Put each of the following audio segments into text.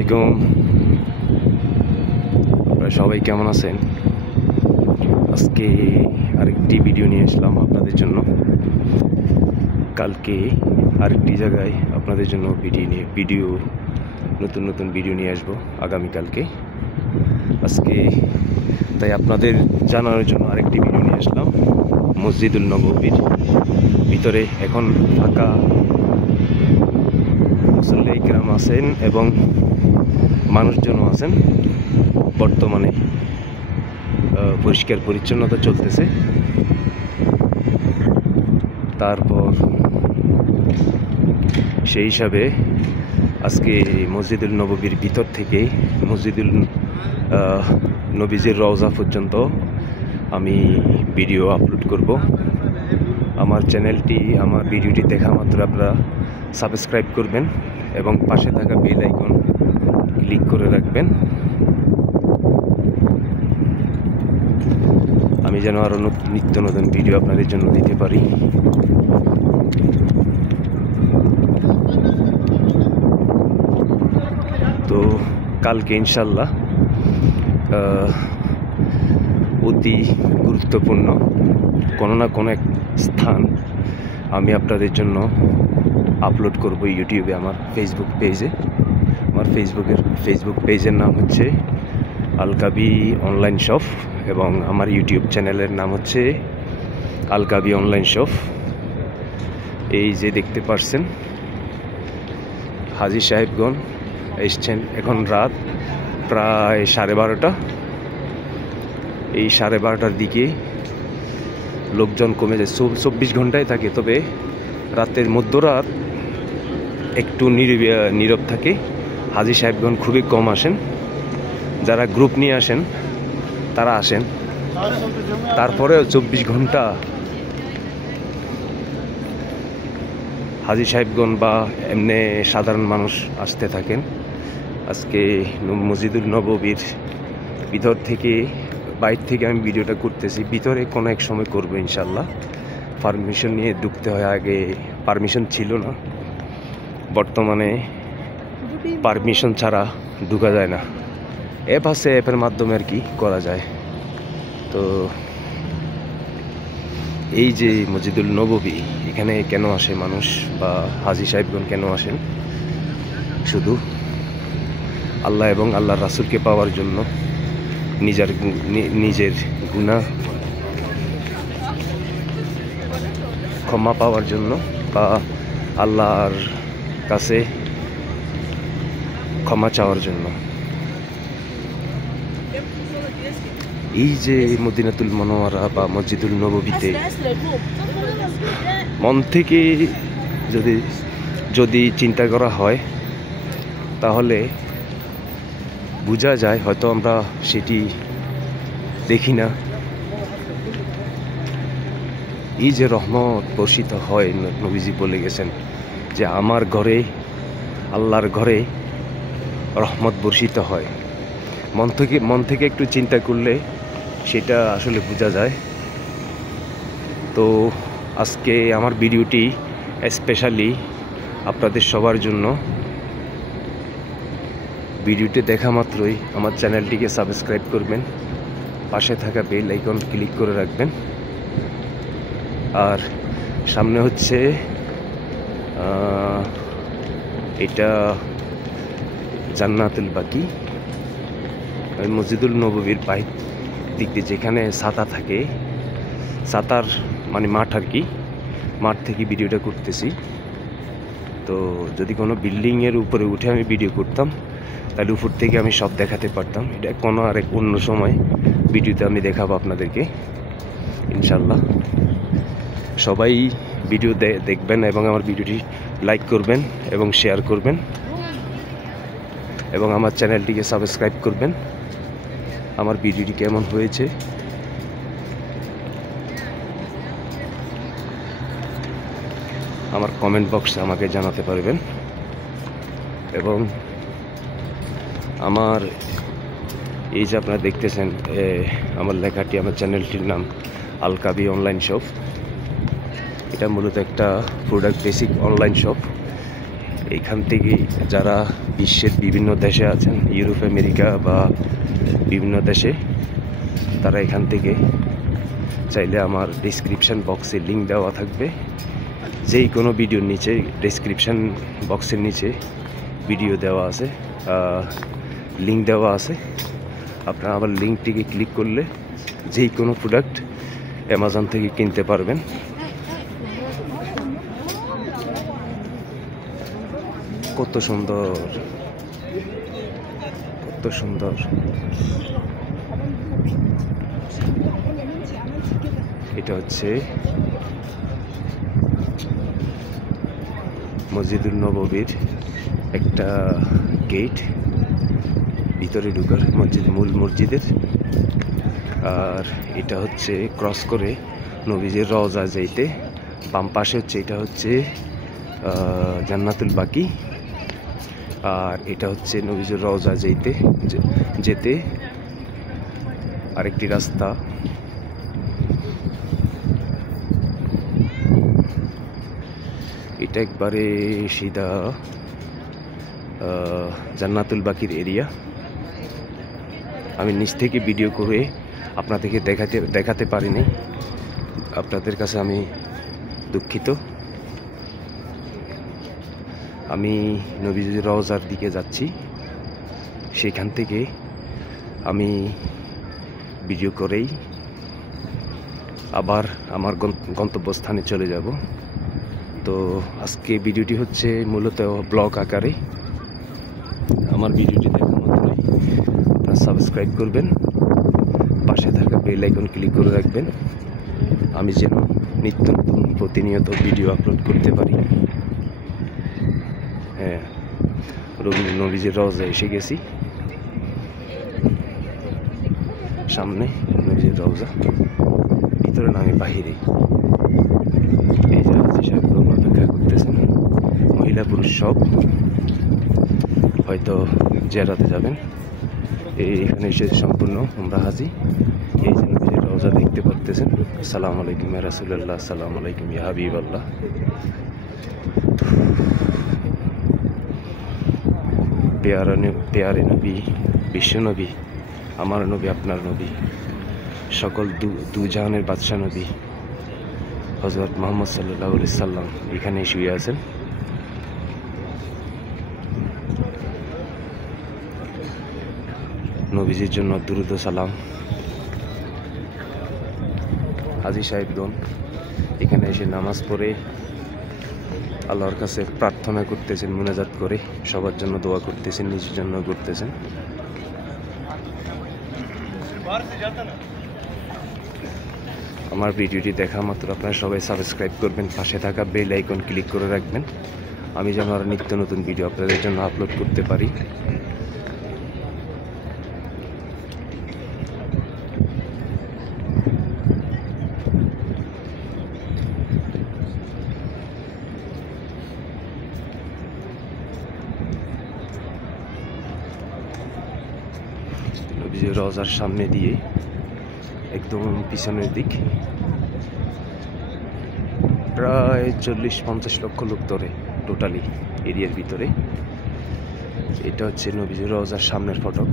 আলাইকুম। আপনারা সবাই কেমন আছেন? আজকে আরেকটি ভিডিও নিয়ে আসলাম আপনাদের জন্য। কালকে আরেকটি জায়গায় আপনাদের জন্য নতুন নতুন ভিডিও নিয়ে আসবো আগামীকালকে। আজকে তাই আপনাদের জানানোর জন্য আরেকটি ভিডিও নিয়ে আসলাম। মসজিদুল নববীর ভিতরে এখন ফাঁকা, মুসল্লি কিরাম আছেন এবং মানুষজনও আছেন। বর্তমানে পরিষ্কার পরিচ্ছন্নতা চলতেছে। তারপর সেই হিসাবে আজকে মসজিদুল নববীর ভিতর থেকে মসজিদুল নবীজির রওজা পর্যন্ত আমি ভিডিও আপলোড করব। আমার চ্যানেলটি, আমার ভিডিওটি দেখা মাত্র আপনারা সাবস্ক্রাইব করবেন এবং পাশে থাকা বেল আইকন ক্লিক করে রাখবেন, আমি যেন আরও নিত্য নতুন ভিডিও আপনাদের জন্য দিতে পারি। তো কালকে ইনশাল্লাহ অতি গুরুত্বপূর্ণ কোনো না কোনো এক স্থান আমি আপনাদের জন্য আপলোড করব ইউটিউবে, আমার ফেসবুক পেজে। আমার ফেসবুক পেজের নাম হচ্ছে আলকাবি অনলাইন শপ এবং আমার ইউটিউব চ্যানেলের নাম হচ্ছে আলকাবি অনলাইন শপ। এই যে দেখতে পাচ্ছেন হাজী সাহেবগণ এসছেন। এখন রাত প্রায় 12:30। এই 12:30টার দিকে লোকজন কমে যায়। 24 ঘন্টায় থাকে, তবে রাতের মধ্যরাত একটু নীরব থাকে। হাজী সাহেবগণ খুবই কম আসেন। যারা গ্রুপ নিয়ে আসেন তারা আসেন, তারপরেও 24 ঘন্টা হাজী সাহেবগণ বা এমনি সাধারণ মানুষ আসতে থাকেন। আজকে মসজিদুল নববীর ভিতর থেকে, বাইরে থেকে আমি ভিডিওটা করতেছি। ভিতরে কোনো এক সময় করবো ইনশাল্লাহ। পারমিশন নিয়ে ঢুকতে হয়, আগে পারমিশন ছিল না। বর্তমানে পারমিশন ছাড়া ঢুকা যায় না। অ্যাপ আছে, অ্যাপের মাধ্যমে আর কি করা যায়। তো এই যে মসজিদুল নববী, এখানে কেন আসে মানুষ বা হাজী সাহেবগণ কেন আসেন? শুধু আল্লাহ এবং আল্লাহর রাসূলকে পাওয়ার জন্য, নিজের গুনাহ ক্ষমা পাওয়ার জন্য বা আল্লাহর কাছে ক্ষমা চাওয়ার জন্য। এই যে মদিনাতুল মুনাওয়ারা বা মসজিদুল নববীতে মন থেকে যদি চিন্তা করা হয় তাহলে বোঝা যায়, হয়তো আমরা সেটি দেখি না। এই যে রহমত বর্ষিত হয়, নবীজি বলে গেছেন যে আমার ঘরে, আল্লাহর ঘরে রহমত বর্ষিত হয়। মন থেকে একটু চিন্তা করলে সেটা আসলে বোঝা যায়। তো আজকে আমার ভিডিওটি স্পেশালি আপনাদের সবার জন্য। ভিডিওটি দেখা মাত্রই আমার চ্যানেলটিকে সাবস্ক্রাইব করবেন, পাশে থাকা বেল আইকন ক্লিক করে রাখবেন। আর সামনে হচ্ছে এটা জান্নাতুল বাকি, মসজিদুল নববীর বাইর দিক দিয়ে যেখানে ছাতা থাকে, ছাতার মানে মাঠ আর কি, মাঠ থেকে ভিডিওটা করতেছি। তো যদি কোনো বিল্ডিংয়ের উপরে উঠে আমি ভিডিও করতাম তাহলে উপর থেকে আমি সব দেখাতে পারতাম। এটা কোনো আরেক অন্য সময় ভিডিওতে আমি দেখাবো আপনাদেরকে ইনশাল্লাহ। সবাই ভিডিও দেখবেন এবং আমার ভিডিওটি লাইক করবেন এবং শেয়ার করবেন এবং আমার চ্যানেলটিকে সাবস্ক্রাইব করবেন। আমার ভিডিওটি কেমন হয়েছে আমার কমেন্ট বক্সে আমাকে জানাতে পারবেন। এবং আমার এই যে আপনারা দেখতেছেন আমার লেখাটি, আমার চ্যানেলটির নাম আলকাবি অনলাইন শপ। এটা মূলত একটা প্রোডাক্ট বেসিক অনলাইন শপ। এইখান থেকে যারা বিশ্বের বিভিন্ন দেশে আছেন, ইউরোপ, আমেরিকা বা বিভিন্ন দেশে, তারা এখান থেকে চাইলে আমার ডেসক্রিপশান বক্সে লিঙ্ক দেওয়া থাকবে। যেই কোনো ভিডিওর নিচে ডেসক্রিপশান বক্সের নিচে ভিডিও দেওয়া আছে, লিঙ্ক দেওয়া আছে। আপনারা আবার লিঙ্কটিকে ক্লিক করলে যেই কোনো প্রোডাক্ট অ্যামাজন থেকে কিনতে পারবেন। কত সুন্দর, কত সুন্দর। এটা হচ্ছে মসজিদুল নববীর একটা গেট, ভিতরে ঢুকার মূল মসজিদের। আর এটা হচ্ছে ক্রস করে নবীজির রওজা যাইতে বাম পাশে হচ্ছে, এটা হচ্ছে জান্নাতুল বাকি। আর এটা হচ্ছে নবীজির রওজা যেতে আরেকটি রাস্তা। এটা একবারে সিধা জান্নাতুল বাকির এরিয়া। আমি নিচ থেকে ভিডিও করে আপনাদেরকে দেখাতে পারিনি, আপনাদের কাছে আমি দুঃখিত। আমি নবীজির রওজার দিকে যাচ্ছি, সেখান থেকে আমি ভিডিও করেই আবার আমার গন্তব্যস্থানে চলে যাব। তো আজকে ভিডিওটি হচ্ছে মূলত ব্লগ আকারে। আমার ভিডিওটি দেখা মাত্রই আপনারা সাবস্ক্রাইব করবেন, পাশে থাকা বেল আইকন ক্লিক করে রাখবেন, আমি যেন নিত্য নতুন প্রতিনিয়ত ভিডিও আপলোড করতে পারি। হ্যাঁ, নবীজির রওজা এসে গেছি, সামনে নবীজির রওজা, ভিতরে না আমি বাহিরে। এই যে হাজী সাহেবগণ অপেক্ষা করতেছেন, মহিলা পুরুষ সব হয়তো জিয়ারতে যাবেন। এখানে এসে সম্পূর্ণ আমরা হাজি। এই যে নবীজির রওজা দেখতে পারতেছেন। আসসালামু আলাইকুম ইয়া রাসূলুল্লাহ, আসসালামু আলাইকুম ইয়া হাবিবাল্লাহ। পেয়ারে নবী, বিশ্ব নবী, আমার নবী, আপনার নবী, সকল দু জাহানের বাদশা নবী হযরত মুহাম্মদ সাল্লাল্লাহু আলাইহি সাল্লাম এখানে শুয়ে আছেন। নবীজির জন্য দুরূদ ও সালাম। হাজী সাহেবগণ এখানে এসে নামাজ পড়ে আল্লাহর কাছে প্রার্থনা করতেছেন, মুনাজাত করে সবার জন্য দোয়া করতেছেন, নিজের জন্য করতেছেন। আমার ভিডিওটি দেখা মাত্র আপনারা সবাই সাবস্ক্রাইব করবেন, পাশে থাকা বেল আইকন ক্লিক করে রাখবেন, আমি যেন আর নিত্য নতুন ভিডিও আপনাদের জন্য আপলোড করতে পারি। নবীজির রওজার সামনে দিয়ে একদম পিছনের দিক প্রায় 40-50 লক্ষ লোক ধরে টোটালি এরিয়ার ভিতরে। এটা হচ্ছে নবীজির রওজার সামনের ফটক।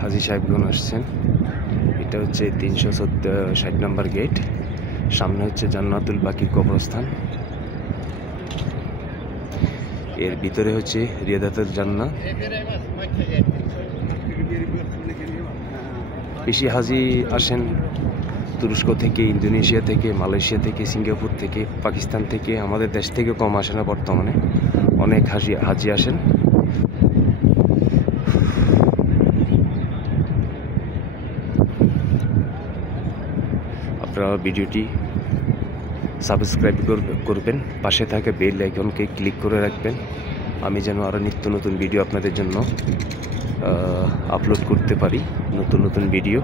হাজী সাহেবগণ আসছেন। এটা হচ্ছে 360 নম্বর গেট, সামনে হচ্ছে জান্নাতুল বাকি কবরস্থান, এর ভিতরে হচ্ছে রিয়াদাতুল জান্নাহ। বেশি হাজি আসেন তুরস্ক থেকে, ইন্দোনেশিয়া থেকে, মালয়েশিয়া থেকে, সিঙ্গাপুর থেকে, পাকিস্তান থেকে, আমাদের দেশ থেকে কম আসে না বর্তমানে, অনেক হাজি আসেন। আপনারা ভিডিওটি সাবস্ক্রাইব করবেন, পাশে থাকা বেল আইকনকে ক্লিক করে রাখবেন, আমি যেন আরও নিত্য নতুন ভিডিও আপনাদের জন্য আপলোড করতে পারি। নতুন নতুন ভিডিও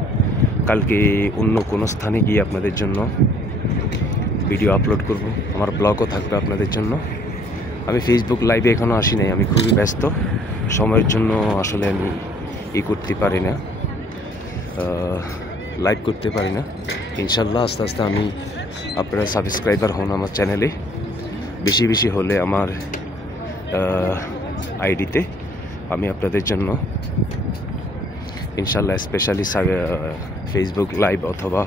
কালকে অন্য কোনো স্থানে গিয়ে আপনাদের জন্য ভিডিও আপলোড করব, আমার ব্লগও থাকবে আপনাদের জন্য। আমি ফেসবুক লাইভে এখনও আসি নাই, আমি খুবই ব্যস্ত, সময়ের জন্য আসলে আমি করতে পারি না, লাইভ করতে পারি না। ইনশাল্লাহ আস্তে আস্তে আমি আপনারা সাবস্ক্রাইবার হন আমার চ্যানেলে, বেশি বেশি হলে আমার আইডিতে আমি আপনাদের জন্য ইনশাল্লাহ স্পেশালি ফেসবুক লাইভ অথবা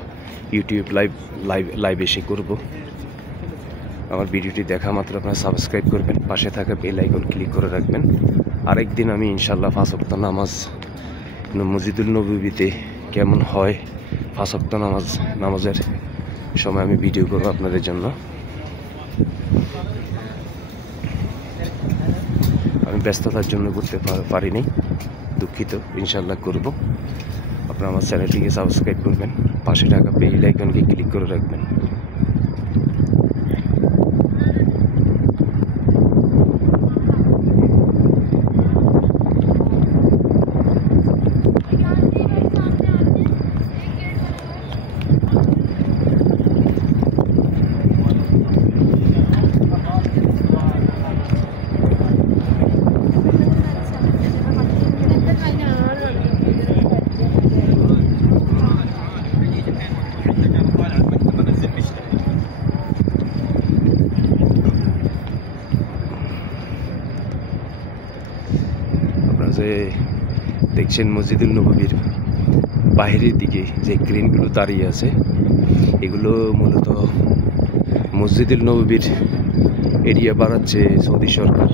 ইউটিউব লাইভ এসে করব। আমার ভিডিওটি দেখা মাত্র আপনারা সাবস্ক্রাইব করবেন, পাশে থাকা বেল আইকন ক্লিক করে রাখবেন। আরেকদিন আমি ইনশাল্লাহ 5 ওয়াক্ত নামাজ মসজিদুল নববীতে কেমন হয় 5 ওয়াক্ত নামাজের সময় আমি ভিডিও করব আপনাদের জন্য। আমি ব্যস্ততার জন্য করতে পারিনি, দুঃখিত। ইনশাল্লাহ করব। আপনারা আমার চ্যানেলটিকে সাবস্ক্রাইব করবেন, পাশে থাকা বেল আইকনকে ক্লিক করে রাখবেন। যে দেখছেন মসজিদুল নববীর বাহিরের দিকে যে ক্রেনগুলো দাঁড়িয়ে আছে, এগুলো মূলত মসজিদুল নববীর এরিয়া বাড়াচ্ছে সৌদি সরকার,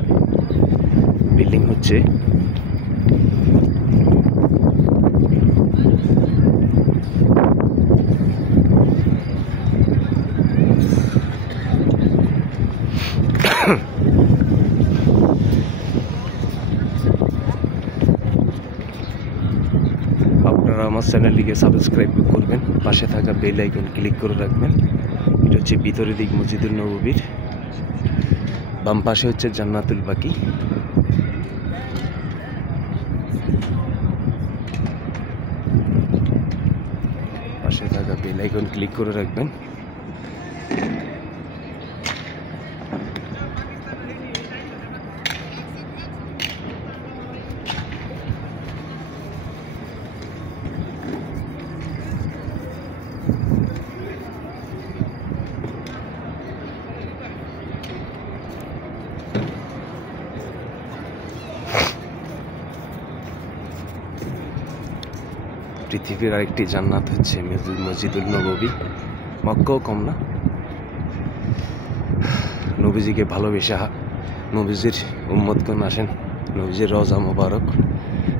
বিল্ডিং হচ্ছে। আপনারা আমার চ্যানেলটিকে সাবস্ক্রাইব করবেন, পাশে থাকা বেল আইকন ক্লিক করে রাখবেন। এটা হচ্ছে ভিতরের দিক মসজিদুল নববীর, বাম পাশে হচ্ছে জান্নাতুল বাকি। পাশে থাকা বেল আইকন ক্লিক করে রাখবেন। পৃথিবীর আরেকটি জান্নাত হচ্ছে মসজিদুল নববী, মক্কাও কম না। নবীজিকে ভালোবেসে নবীজির উম্মতগণ আসেন নবীজির রওজা মোবারক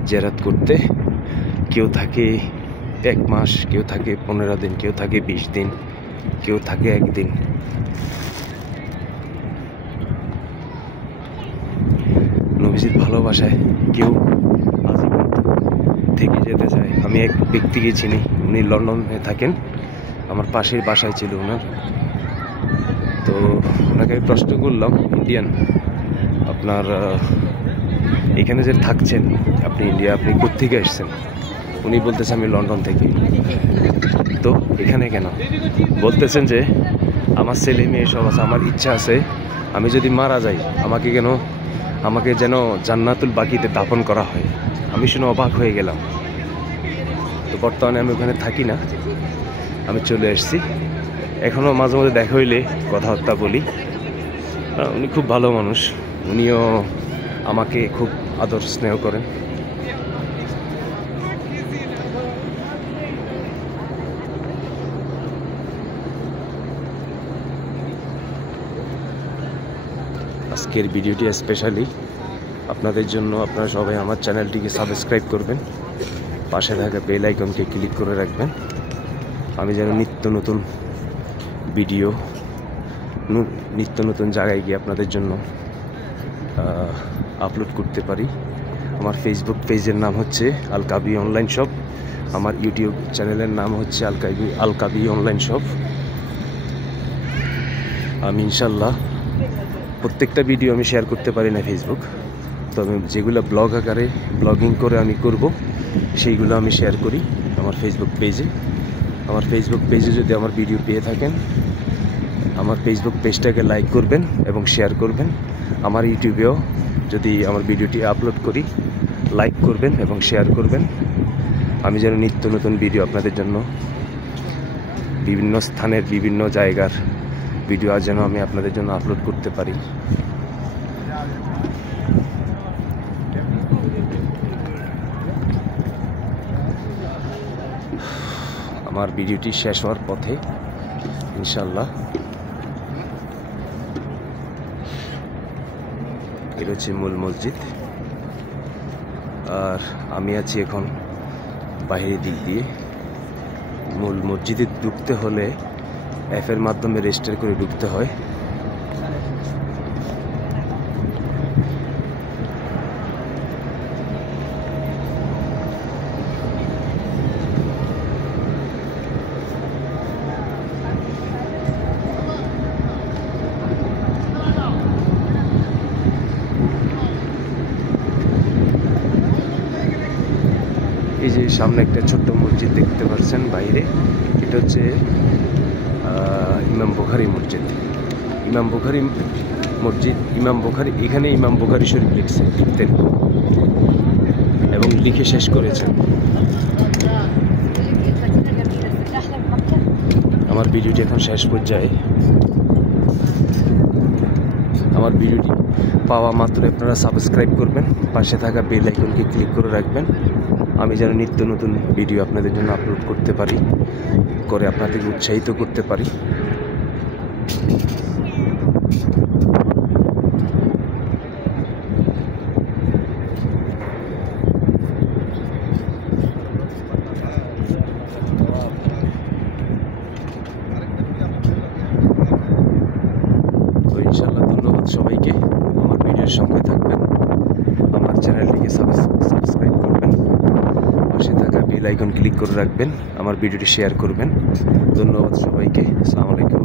জিয়ারত করতে। কেউ থাকে 1 মাস, কেউ থাকে 15 দিন, কেউ থাকে 20 দিন, কেউ থাকে 1 দিন। নবীজির ভালোবাসায় কেউ আজীবন থেকে যেতে চায়। আমি এক ব্যক্তিকে চিনি, উনি লন্ডনে থাকেন, আমার পাশের বাসায় ছিল ওনার। তো ওনাকে আমি প্রশ্ন করলাম, ইন্ডিয়ান, আপনার এখানে যে থাকছেন আপনি ইন্ডিয়া, আপনি কোত্থেকে আসছেন? উনি বলতেছে আমি লন্ডন থেকে। তো এখানে কেন? বলতেছেন যে আমার ছেলে মেয়ে সব আছে, আমার ইচ্ছা আছে আমি যদি মারা যাই আমাকে যেন জান্নাতুল বাকিতে দাফন করা হয়। আমি শুনে অবাক হয়ে গেলাম। তো বর্তমানে আমি ওখানে থাকি না, আমি চলে এসেছি। এখনও মাঝে মাঝে দেখা হইলে কথাবার্তা বলি। উনি খুব ভালো মানুষ, উনিও আমাকে খুব আদর স্নেহ করেন। আজকের ভিডিওটি স্পেশালি আপনাদের জন্য। আপনারা সবাই আমার চ্যানেলটিকে সাবস্ক্রাইব করবেন, পাশে থাকা বেল আইকনকে ক্লিক করে রাখবেন। আমি যেন নিত্য নতুন ভিডিও নিত্য নতুন জায়গায় গিয়ে আপনাদের জন্য আপলোড করতে পারি। আমার ফেসবুক পেজের নাম হচ্ছে আল কাবি অনলাইন শপ, আমার ইউটিউব চ্যানেলের নাম হচ্ছে আল কাবি অনলাইন শপ। আমি ইনশাল্লাহ প্রত্যেকটা ভিডিও আমি শেয়ার করতে পারি না ফেসবুক, তো আমি যেগুলো ব্লগ আকারে ব্লগিং করে আমি করব সেইগুলো আমি শেয়ার করি আমার ফেসবুক পেজে। আমার ফেসবুক পেজে যদি আমার ভিডিও পেয়ে থাকেন, আমার ফেসবুক পেজটাকে লাইক করবেন এবং শেয়ার করবেন। আমার ইউটিউবেও যদি আমার ভিডিওটি আপলোড করি লাইক করবেন এবং শেয়ার করবেন, আমি যেন নিত্য নতুন ভিডিও আপনাদের জন্য বিভিন্ন স্থানের বিভিন্ন জায়গার ভিডিও যেন আমি আপনাদের জন্য আপলোড করতে পারি। আমার ভিডিওটি শেষ হওয়ার পথে ইনশাল্লাহ। এটা হচ্ছে মূল মসজিদ, আর আমি আছি এখন বাহিরের দিক দিয়ে। মূল মসজিদে ঢুকতে হলে অ্যাপের মাধ্যমে রেজিস্টার করে ঢুকতে হয়। এই যে সামনে একটা ছোট্ট মসজিদ দেখতে পাচ্ছেন বাইরে, এটা হচ্ছে ইমাম বুখারী মসজিদ। ইমাম বুখারী মসজিদ, ইমাম বুখারী, এখানে ইমাম বুখারী শরীফ লিখতেন এবং লিখে শেষ করেছেন। আমার ভিডিওটি এখন শেষ পর্যায়ে। আমার ভিডিওটি পাওয়া মাত্র আপনারা সাবস্ক্রাইব করবেন, পাশে থাকা বেল আইকনকে ক্লিক করে রাখবেন, আমি যেন নিত্য নতুন ভিডিও আপনাদের জন্য আপলোড করতে পারি, করে আপনাদেরকে উৎসাহিত করতে পারি। তো ইনশাআল্লাহ ধন্যবাদ সবাইকে। আমার ভিডিওর সঙ্গে থাকবেন, আমার চ্যানেলটিকে সাবস্ক্রাইব করবেন, পাশে থাকা বেল আইকন ক্লিক করে রাখবেন, আমার ভিডিওটি শেয়ার করবেন। ধন্যবাদ সবাইকে। আসসালামু আলাইকুম।